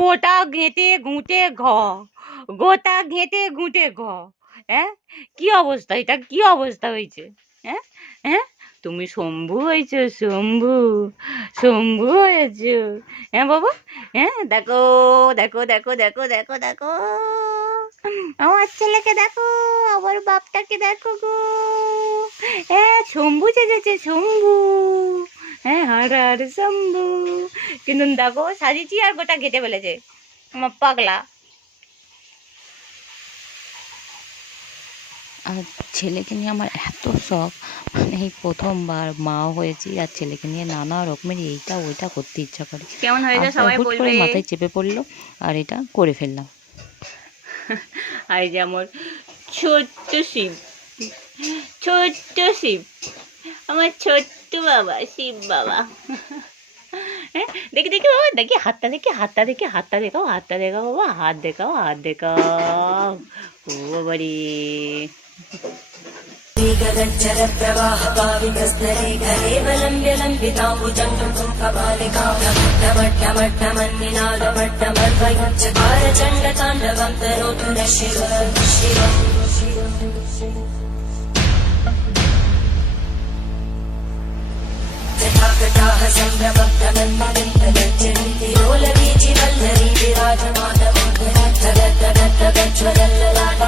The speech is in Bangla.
গোটা ঘেঁটে ঘুঁটে গোটা ঘেঁটে ঘুঁটে হ্যাঁ, কি অবস্থা, এটা কি অবস্থা হয়েছে? হ্যাঁ হ্যাঁ, তুমি শম্ভু হয়েছ, শম্ভু শম্ভু হয়েছ? হ্যাঁ বাবা, হ্যাঁ দেখো দেখো দেখো দেখো দেখো দেখো আমার ছেলেকে দেখো, আমার বাপটাকে দেখো গো। হ্যাঁ, শম্ভু চেয়েছে, শম্ভু। হ্যাঁ, হর হর শম্ভু। কিন্তু দেখো সাজিয়েছি আর গোটা ঘেটে ফেলেছে আমার পাগলা। আর ছেলেকে নিয়ে আমার এত শখ, মানে এই প্রথমবার মা হয়েছি আর ছেলেকে নিয়ে নানা রকমের এইটা ওইটা করতে ইচ্ছা করে। কেমন হয়েছে সবাই বলবে। হুট করে মাথায় চেপে পড়লো আর এটা করে ফেললাম। আর এই যে আমার ছোট্ট শিব, ছোট্ট শিব, আমার ছোট্ট বাবা শিব বাবা। হ্যাঁ, দেখি দেখি বাবা, দেখি হাতটা, দেখি হাতটা, দেখি হাতটা দেখাও, হাতটা দেখাও বাবা, হাত দেখাও, হাত দেখাও। ও বাবা রে। जटाकटाः सम्भ्रमब्धमन्मलिन्दगच्छन्ति लोलवीचिवल्लरी विराजमानमोहरज्जगद्गदग्गज्ज्वलल्ललाट